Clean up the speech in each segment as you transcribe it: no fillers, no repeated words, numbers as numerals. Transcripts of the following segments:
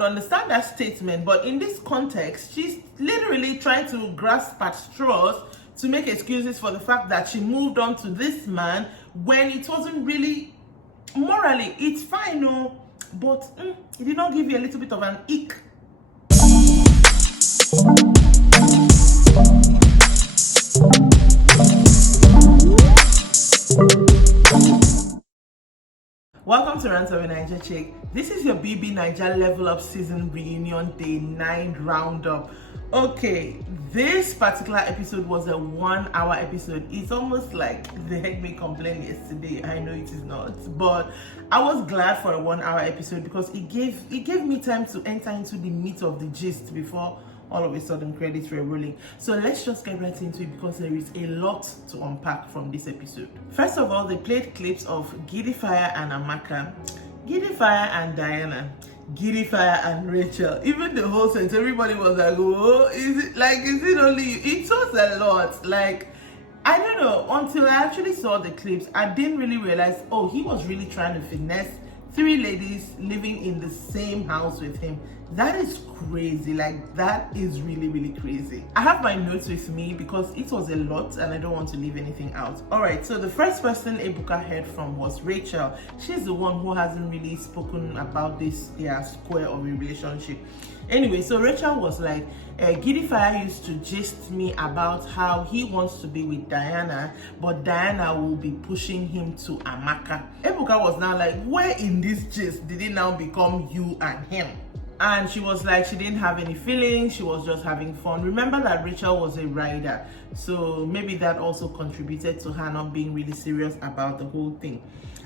would understand that statement, but in this context, she's literally trying to grasp at straws to make excuses for the fact that she moved on to this man when it wasn't really morally. It's fine, no, but it did not give you a little bit of an ick. Welcome to Roundup with Naija Chick. This is your BBNaija Level Up Season Reunion Day 9 Roundup. Okay, this particular episode was a 1 hour episode. It's almost like they heard me complain yesterday. I know it is not, but I was glad for a 1 hour episode because it gave me time to enter into the meat of the gist before all of a sudden credits were rolling. So let's just get right into it because there is a lot to unpack from this episode. First of all, they played clips of Giddyfire and Amaka, Giddyfire and Diana, Giddyfire and Rachel. Even the whole sense, everybody was like, oh, is it only you? It was a lot. Like, I don't know, until I actually saw the clips, I didn't really realize, oh, he was really trying to finesse 3 ladies living in the same house with him. That is crazy. Like, that is really, really crazy. I have my notes with me because it was a lot and I don't want to leave anything out. All right, so the first person Ebuka heard from was Rachel. She's the one who hasn't really spoken about this square of a relationship. Anyway, so Rachel was like, Giddyfire used to gist me about how he wants to be with Diana, but Diana will be pushing him to Amaka. Ebuka was now like, where in this gist did it now become you and him? And she was like, she didn't have any feelings, she was just having fun. Remember that Rachel was a rider, so maybe that also contributed to her not being really serious about the whole thing.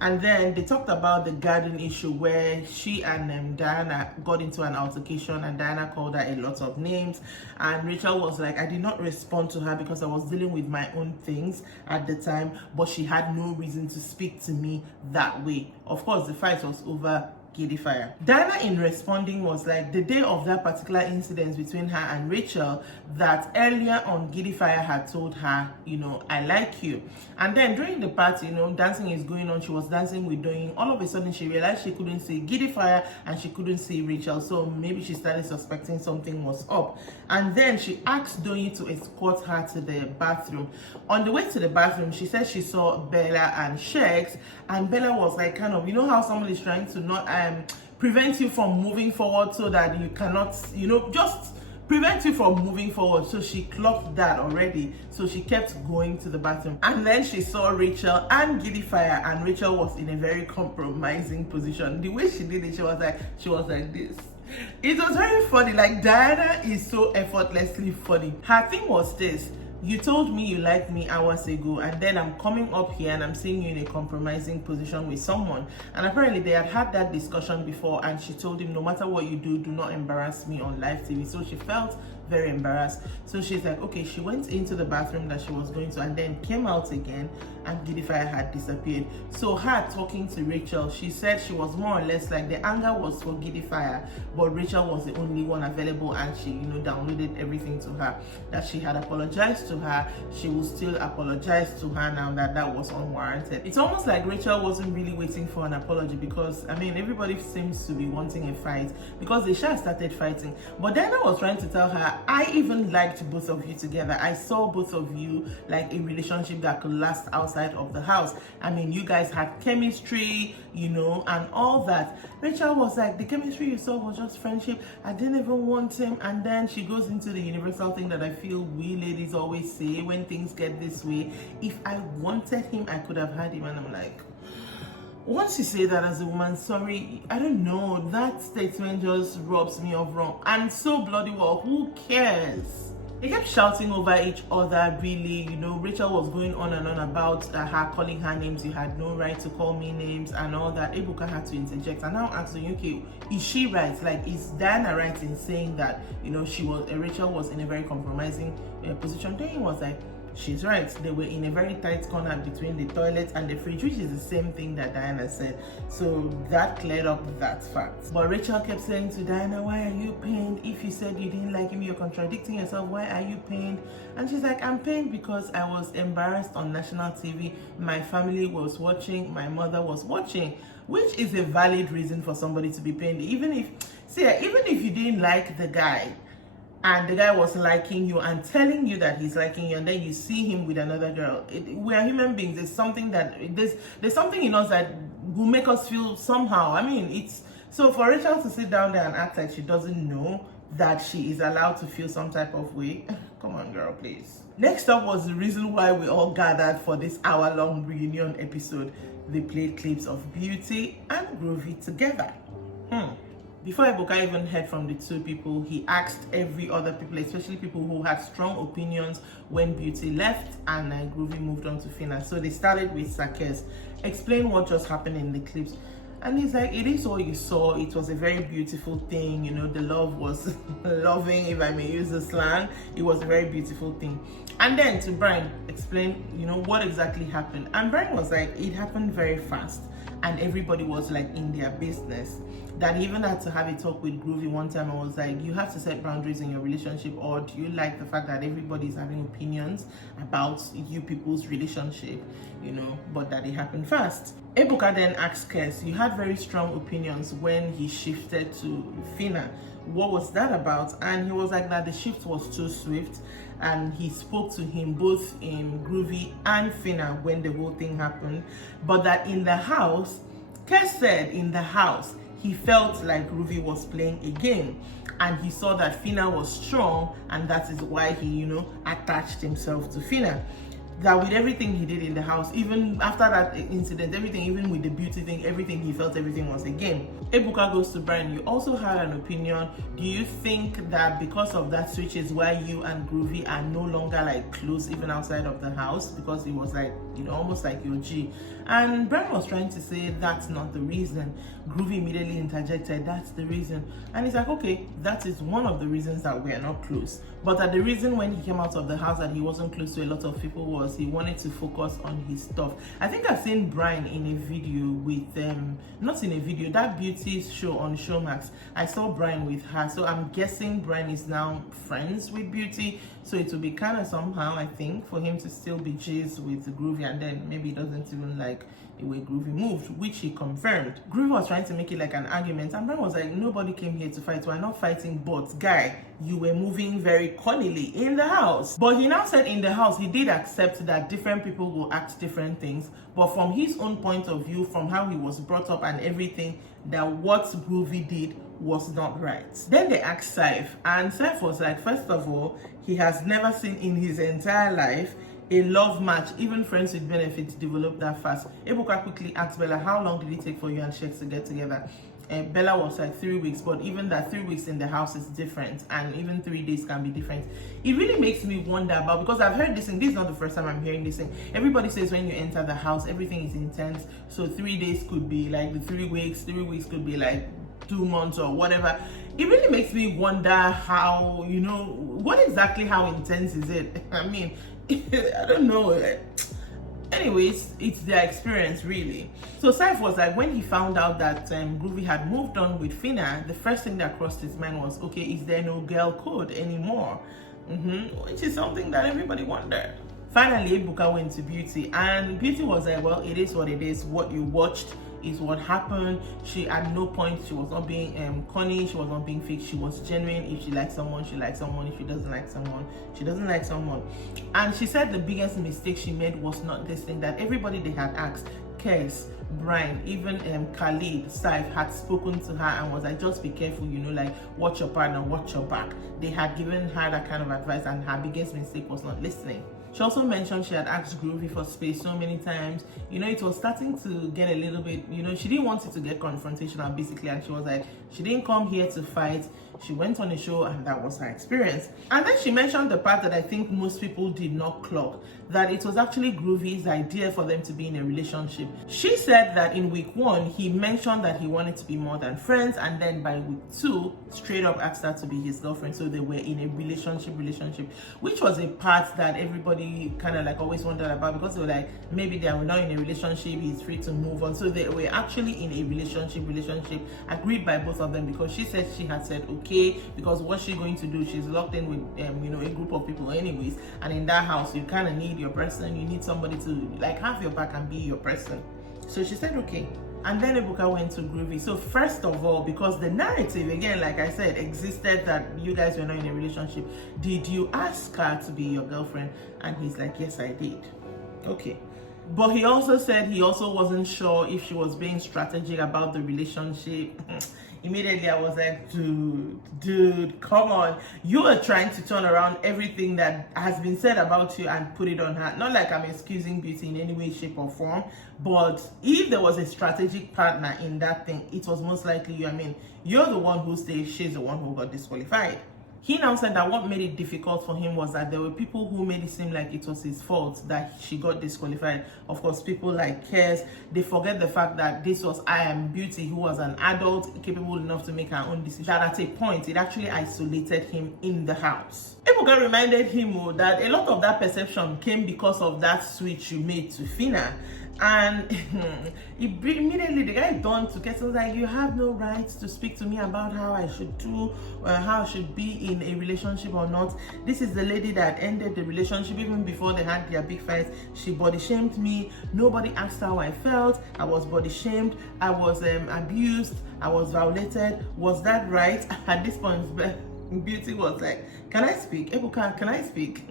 And then they talked about the garden issue where she and Diana got into an altercation and Diana called her a lot of names. And Rachel was like, I did not respond to her because I was dealing with my own things at the time, but she had no reason to speak to me that way. Of course, the fight was over Giddyfire. Diana in responding was like, the day of that particular incident between her and Rachel, that earlier on Giddyfire had told her, I like you. And then during the party, dancing is going on, she was dancing with Doyin. All of a sudden she realized she couldn't see Giddyfire and she couldn't see Rachel, so maybe she started suspecting something was up. And then she asked Doyin to escort her to the bathroom. On the way to the bathroom, she said she saw Bella and Shex, and Bella was like, kind of, how someone is trying to not prevent you from moving forward so that you cannot, just prevent you from moving forward. So she clocked that already, so she kept going to the bathroom. And then she saw Rachel and Giddyfire, and Rachel was in a very compromising position. The way she did it, she was like this. It was very funny. Like, Diana is so effortlessly funny. Her thing was this: you told me you liked me hours ago, and then I'm coming up here and I'm seeing you in a compromising position with someone. And apparently they had that discussion before, and she told him, no matter what you do, do not embarrass me on live TV. So she felt very embarrassed. So she's like, okay, she went into the bathroom that she was going to and then came out again, and Giddyfire had disappeared. So her talking to Rachel, she said she was more or less like, the anger was for Giddyfire, but Rachel was the only one available, and she downloaded everything to her. That she had apologized to her, she will still apologize to her now that was unwarranted. It's almost like Rachel wasn't really waiting for an apology because everybody seems to be wanting a fight because they started fighting. But Diana was trying to tell her, I even liked both of you together. I saw both of you like a relationship that could last outside of the house. You guys had chemistry, and all that. Rachel was like, the chemistry you saw was just friendship. I didn't even want him. And then she goes into the universal thing that I feel we ladies always say when things get this way: if I wanted him, I could have had him. And I'm like, once you say that as a woman, sorry, I don't know, that statement just rubs me off wrong. And so bloody well, who cares? They kept shouting over each other, really. Rachel was going on and on about her calling her names. You had no right to call me names and all that. Ebuka had to interject and now asking, okay, is she right? Like, is Diana right in saying that, Rachel was in a very compromising position? Then was like, she's right. They were in a very tight corner between the toilet and the fridge, which is the same thing that Diana said. So that cleared up that fact. But Rachel kept saying to Diana, why are you pained? If you said you didn't like him, you're contradicting yourself. Why are you pained? And she's like, I'm pained because I was embarrassed on national TV. My family was watching, my mother was watching, which is a valid reason for somebody to be pained. Even if See, even if you didn't like the guy, and the guy was liking you and telling you that he's liking you, and then you see him with another girl, we are human beings. There's something there's something in us that will make us feel somehow. I mean, it's so for Rachel to sit down there and act like she doesn't know that she is allowed to feel some type of way. Come on, girl, please. Next up was the reason why we all gathered for this hour-long reunion episode. They played clips of Beauty and Groovy together. Before Ebuka even heard from the two people, he asked every other people, especially people who had strong opinions when Beauty left and Groovy moved on to Phyna. So they started with Sakes. Explain what just happened in the clips. And he's like, it is all you saw. It was a very beautiful thing. You know, the love was loving, if I may use the slang. It was a very beautiful thing. And then to Brian, explain, you know, what exactly happened. And Brian was like, it happened very fast. And everybody was like in their business. That he even had to have a talk with Groovy one time. I was like, you have to set boundaries in your relationship, or do you like the fact that everybody's having opinions about you people's relationship, you know, but that it happened fast. Ebuka then asked Kes, you had very strong opinions when he shifted to Phyna. What was that about? And he was like that the shift was too swift, and he spoke to him both in Groovy and Phyna when the whole thing happened, but that in the house, Kes said in the house, he felt like Groovy was playing a game, and he saw that Phyna was strong, and that is why he, you know, attached himself to Phyna. That with everything he did in the house, even after that incident, everything, even with the Beauty thing, everything, he felt everything was a game. Ebuka goes to Brian, you also had an opinion. Do you think that because of that switch is why you and Groovy are no longer like close even outside of the house? Because it was like, you know, almost like your G. And Brian was trying to say that's not the reason. Groovy immediately interjected, that's the reason. And he's like, okay, that is one of the reasons that we are not close. But that the reason when he came out of the house that he wasn't close to a lot of people was he wanted to focus on his stuff. I think I've seen Brian in a video with not in a video, that Beauty show on Showmax. I saw Brian with her, so I'm guessing Brian is now friends with Beauty. So it will be kind of somehow, I think, for him to still be G's with Groovy, and then maybe he doesn't even like the way Groovy moved, which he confirmed. Groovy was trying to make it like an argument, and Brian was like, nobody came here to fight, we're not fighting, but guy, you were moving very cunningly in the house. But he now said in the house, he did accept that different people will act different things, but from his own point of view, from how he was brought up and everything, that what Groovy did was not right. Then they asked Saif, and Saif was like, first of all, he has never seen in his entire life a love match, even friends with benefits, develop that fast. Ebuka quickly asked Bella, how long did it take for you and Shex to get together? Bella was like 3 weeks, but even that 3 weeks in the house is different, and even 3 days can be different. It really makes me wonder about, because I've heard this thing, this is not the first time I'm hearing this thing. Everybody says when you enter the house, everything is intense. So 3 days could be like the 3 weeks, 3 weeks could be like 2 months or whatever. It really makes me wonder how, you know, what exactly, how intense is it? I mean, I don't know. Anyways, it's their experience really. So Saif was like, when he found out that Groovy had moved on with Phyna, the first thing that crossed his mind was, okay, is there no girl code anymore? Which is something that everybody wondered. Finally, Ebuka went to Beauty, and Beauty was like, well, it is what it is. What you watched is what happened. She at no point, she was not being corny, she was not being fake, she was genuine. If she likes someone, she likes someone. If she doesn't like someone, she doesn't like someone. And she said the biggest mistake she made was not listening, that everybody they had asked, Kes, Brian, even Khalid, Saif had spoken to her and was like, just be careful, you know, like watch your partner, watch your back. They had given her that kind of advice, and her biggest mistake was not listening. She also mentioned she had asked Groovy for space so many times. You know, it was starting to get a little bit, you know, she didn't want it to get confrontational basically, and she was like, she didn't come here to fight. She went on a show and that was her experience. And then she mentioned the part that I think most people did not clock, that it was actually Groovy's idea for them to be in a relationship. She said that in week 1, he mentioned that he wanted to be more than friends, and then by week 2, straight up asked her to be his girlfriend. So they were in a relationship, which was a part that everybody kind of like always wondered about, because they were like, maybe they are not in a relationship, he's free to move on. So they were actually in a relationship, agreed by both of them, because she said she had said okay, because what's she going to do? She's locked in with you know, a group of people anyways, and in that house you kind of need your person. You need somebody to like have your back and be your person. So she said okay. And then Ebuka went to Groovy. So first of all, because the narrative, again, like I said, existed that you guys were not in a relationship, did you ask her to be your girlfriend? And he's like, yes, I did. Okay. But he also said he also wasn't sure if she was being strategic about the relationship. Immediately I was like, dude, come on. You are trying to turn around everything that has been said about you and put it on her. Not like I'm excusing Beauty in any way, shape or form, but if there was a strategic partner in that thing, it was most likely you. I mean, you're the one who stayed, she's the one who got disqualified. He now said that what made it difficult for him was that there were people who made it seem like it was his fault that she got disqualified. Of course, people like Kes, they forget the fact that this was I Am Beauty, who was an adult, capable enough to make her own decision. That at a point, it actually isolated him in the house. Ebuka reminded him that a lot of that perception came because of that switch you made to Phyna. And immediately the guy turned to Kes and was like, you have no right to speak to me about how I should do, how I should be in a relationship or not. This is the lady that ended the relationship even before they had their big fight. She body shamed me. Nobody asked how I felt. I was body shamed. I was abused. I was violated. Was that right? At this point, Beauty was like, can I speak? Ebuka, can I speak?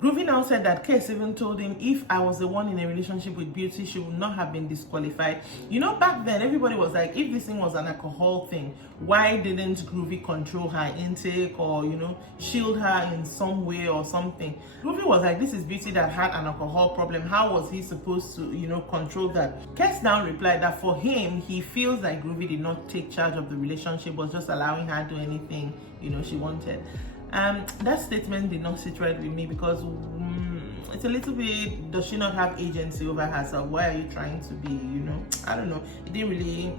Groovy now said that Kes even told him if I was the one in a relationship with Beauty, she would not have been disqualified. You know, back then, everybody was like, if this thing was an alcohol thing, why didn't Groovy control her intake or, you know, shield her in some way or something? Groovy was like, this is Beauty that had an alcohol problem. How was he supposed to, you know, control that? Kes now replied that for him, he feels like Groovy did not take charge of the relationship, was just allowing her to do anything, you know, she wanted. That statement did not sit right with me because it's a little bit, does she not have agency over herself? Why are you trying to be, you know, I don't know. It didn't really,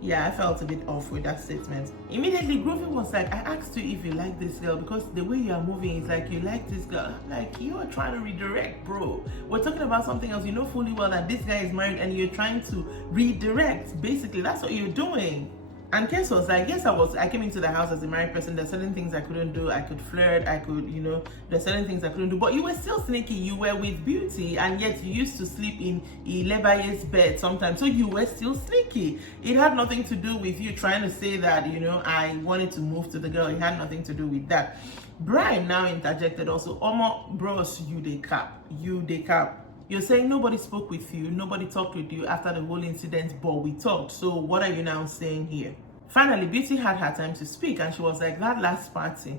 yeah, I felt a bit off with that statement. Immediately, Groovy was like, I asked you if you like this girl because the way you are moving is like you like this girl. I'm like, you are trying to redirect, bro. We're talking about something else. You know fully well that this guy is married and you're trying to redirect. Basically, that's what you're doing. And Kes was like, yes, I came into the house as a married person. There's certain things I couldn't do. I could flirt, I could, you know, there's certain things I couldn't do. But you were still sneaky. You were with Beauty, and yet you used to sleep in Lebaye's bed sometimes. So you were still sneaky. It had nothing to do with you trying to say that, you know, I wanted to move to the girl. It had nothing to do with that. Brian now interjected also, Omo, bros, you dey cap. You dey cap. You're saying nobody spoke with you, nobody talked with you after the whole incident, but we talked. So what are you now saying here? Finally, Beauty had her time to speak and she was like, that last party,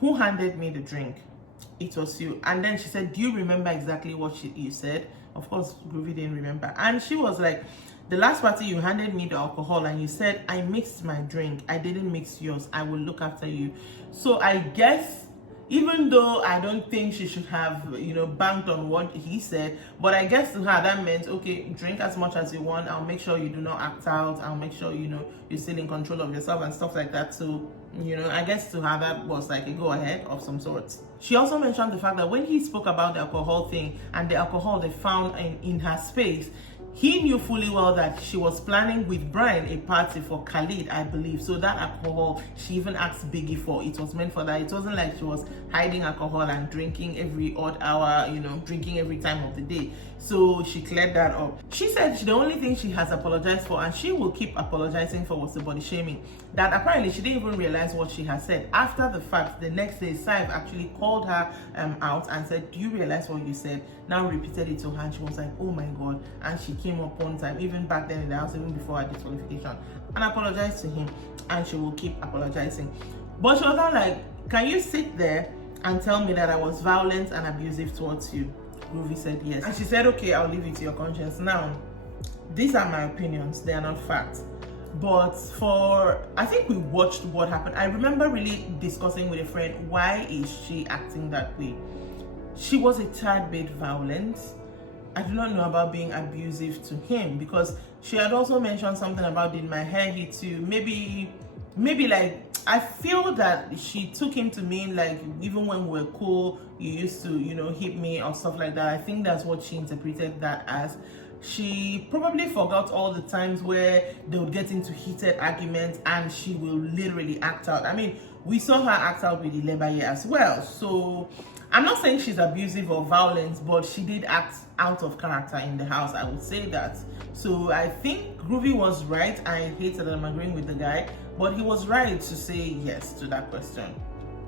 who handed me the drink? It was you. And then she said, do you remember exactly what you said? Of course, Groovy didn't remember. And she was like, the last party you handed me the alcohol and you said, I mixed my drink. I didn't mix yours. I will look after you. So I guess, even though I don't think she should have, you know, banked on what he said, but I guess to her that meant, okay, drink as much as you want. I'll make sure you do not act out. I'll make sure, you know, you're still in control of yourself and stuff like that. So, you know, I guess to her that was like a go ahead of some sort. She also mentioned the fact that when he spoke about the alcohol thing and the alcohol they found in her space, he knew fully well that she was planning with Brian a party for Khalid, I believe. So that alcohol, she even asked Biggie for. It was meant for that. It wasn't like she was hiding alcohol and drinking every odd hour, you know, drinking every time of the day. So she cleared that up. She said the only thing she has apologized for, and she will keep apologizing for, was the body shaming. That apparently she didn't even realize what she had said. After the fact, the next day, Saif actually called her out and said, do you realize what you said? Now repeated it to her and she was like, oh my God. And she came up one time, even back then in the house, even before her disqualification, and apologized to him, and she will keep apologizing. But she was not like, can you sit there and tell me that I was violent and abusive towards you? Groovy said yes. And she said, okay, I'll leave it to your conscience. Now, these are my opinions. They are not facts. But I think we watched what happened. I remember really discussing with a friend, why is she acting that way? She was a tad bit violent. I do not know about being abusive to him, because she had also mentioned something about, did my hair hit you? Maybe like, I feel that she took him to mean like, even when we were cool, you used to, you know, hit me or stuff like that. I think that's what she interpreted that as. she probably forgot all the times where they would get into heated arguments and she will literally act out. I mean, we saw her act out with Ilebaye as well. So I'm not saying she's abusive or violent, but she did act out of character in the house, I would say that. So I think Groovy was right. I hate that I'm agreeing with the guy, but he was right to say yes to that question.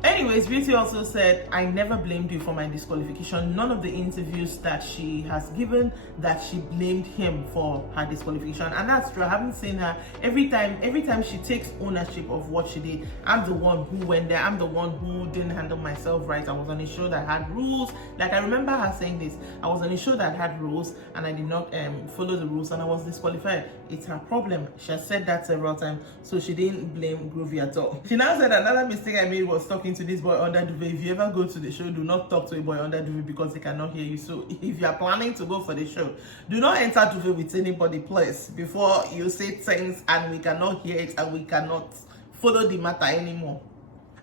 Anyways, Beauty also said, I never blamed you for my disqualification. None of the interviews that she has given that she blamed him for her disqualification. And that's true. I haven't seen her. Every time she takes ownership of what she did. I'm the one who went there. I'm the one who didn't handle myself right. I was on a show that had rules. Like, I remember her saying this. I was on a show that had rules and I did not follow the rules and I was disqualified. It's her problem. She has said that several times. So she didn't blame Groovy at all. She now said another mistake I made was talking to this boy under duvet. If you ever go to the show, do not talk to a boy under duvet because he cannot hear you. So if you are planning to go for the show, do not enter duvet with anybody, please, before you say things and we cannot hear it and we cannot follow the matter anymore.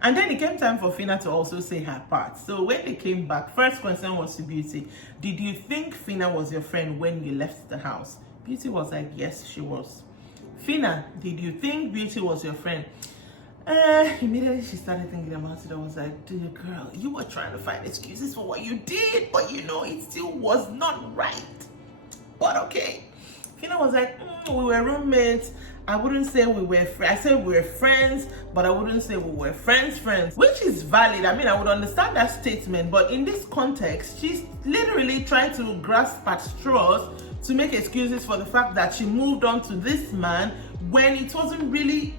And then it came time for Phyna to also say her part. So when they came back, first question was to Beauty. Did you think Phyna was your friend when you left the house? Beauty was like, yes, she was. Phyna, did you think Beauty was your friend? Immediately she started thinking about it. I was like, dude, girl, you were trying to find excuses for what you did, but you know, it still was not right. But okay. Phyna was like, we were roommates. I wouldn't say we were friends. I said we were friends, but I wouldn't say we were friends, which is valid. I mean, I would understand that statement, but in this context, she's literally trying to grasp at straws to make excuses for the fact that she moved on to this man when it wasn't really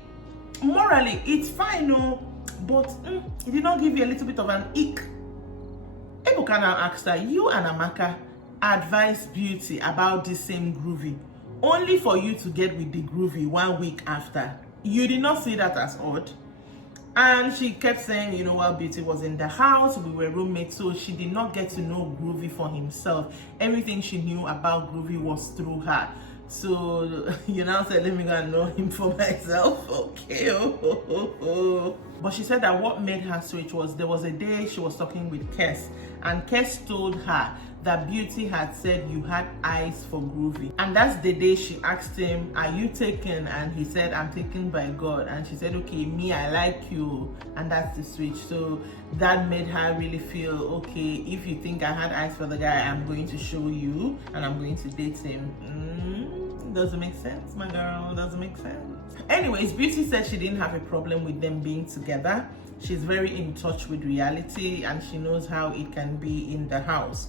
morally. It's fine, no, but it did not give you a little bit of an ick. Ebuka now asked her, you and Amaka advised Beauty about this same Groovy, only for you to get with the Groovy 1 week after. You did not see that as odd? And she kept saying, you know, while Beauty was in the house, we were roommates, so she did not get to know Groovy for himself. Everything she knew about Groovy was through her. So you now said, let me go and know him for myself. Okay. But she said that what made her switch was there was a day she was talking with Kes, and Kes told her that Beauty had said you had eyes for Groovy. And that's the day she asked him, are you taken? And he said, I'm taken by God. And she said, okay, me, I like you. And that's the switch. So that made her really feel, okay, if you think I had eyes for the guy, I'm going to show you and I'm going to date him. Doesn't make sense, my girl. Doesn't make sense. Anyways, Beauty said she didn't have a problem with them being together. She's very in touch with reality and she knows how it can be in the house.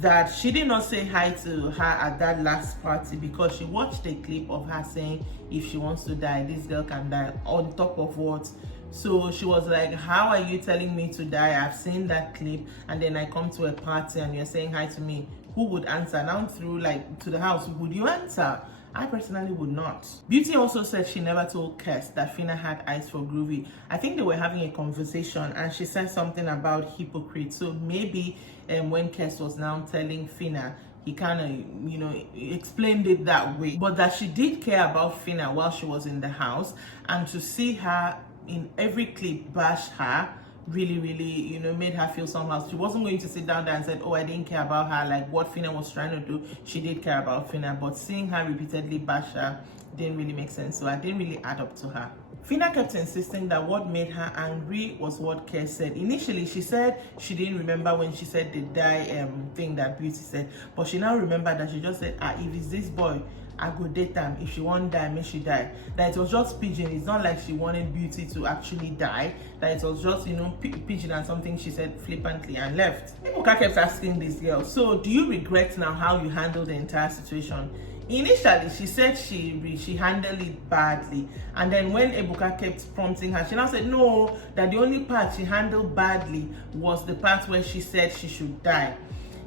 That she did not say hi to her at that last party because she watched a clip of her saying if she wants to die, this girl can die, on top of what. So she was like, how are you telling me to die? I've seen that clip and then I come to a party and you're saying hi to me. Who would answer? Down through like to the house, would you answer? I personally would not. Beauty also said she never told Kes that Phyna had eyes for Groovy. I think they were having a conversation and she said something about hypocrite. So maybe when Kes was now telling Phyna, he kind of, you know, explained it that way. But that she did care about Phyna while she was in the house, and to see her in every clip bash her really, you know, made her feel somehow. She wasn't going to sit down there and said, oh, I didn't care about her, like what Phyna was trying to do. She did care about Phyna, but seeing her repeatedly bash her didn't really make sense. So I didn't really add up to her. Phyna kept insisting that what made her angry was what Kes said. Initially, she said she didn't remember when she said the die thing that Beauty said, but she now remembered that she just said, if it's this boy, I go date him. If she won't die, may she die. That it was just pigeon. It's not like she wanted Beauty to actually die. That it was just, you know, pigeon and something she said flippantly and left. Ebuka kept asking this girl, so do you regret now how you handled the entire situation? Initially, she said she handled it badly. And then when Ebuka kept prompting her, she now said no, that the only part she handled badly was the part where she said she should die.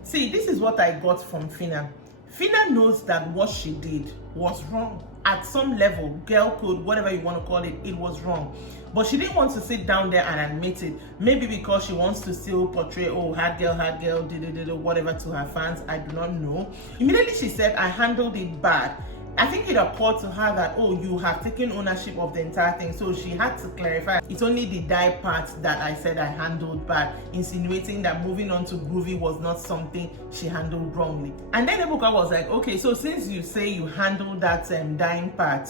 See, this is what I got from Phyna. Phyna knows that what she did was wrong. At some level, girl code, whatever you want to call it, it was wrong. But she didn't want to sit down there and admit it. Maybe because she wants to still portray, oh, hard girl, whatever to her fans. I do not know. Immediately she said, I handled it bad. I think it occurred to her that, oh, you have taken ownership of the entire thing. So she had to clarify, it's only the dye part that I said I handled bad, insinuating that moving on to Groovy was not something she handled wrongly. And then Ebuka was like, okay, so since you say you handled that dyeing part,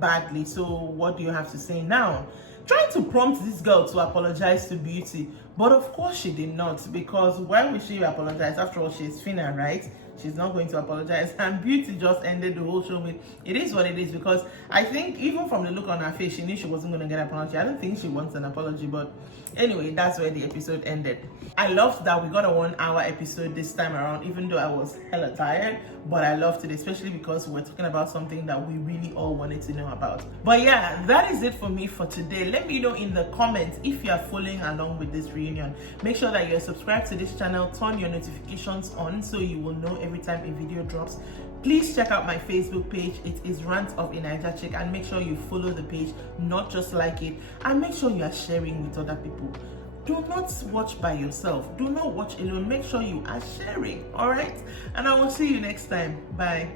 badly, so what do you have to say now? Trying to prompt this girl to apologize to Beauty, but of course she did not, because why would she apologize? After all, she's Phyna, right? She's not going to apologize. And Beauty just ended the whole show with, it is what it is, because I think even from the look on her face, she knew she wasn't going to get an apology. I don't think she wants an apology, but anyway, that's where the episode ended. I loved that we got a 1 hour episode this time around, even though I was hella tired, but I loved it, especially because we're talking about something that we really all wanted to know about. But yeah, that is it for me for today. Let me know in the comments if you are following along with this reunion. Make sure that you're subscribed to this channel, turn your notifications on so you will know every time a video drops. Please check out my Facebook page. It is Rant of a Naija Chick, and make sure you follow the page, not just like it, and make sure you are sharing with other people. Do not watch by yourself. Do not watch alone. Make sure you are sharing. All right, and I will see you next time. Bye.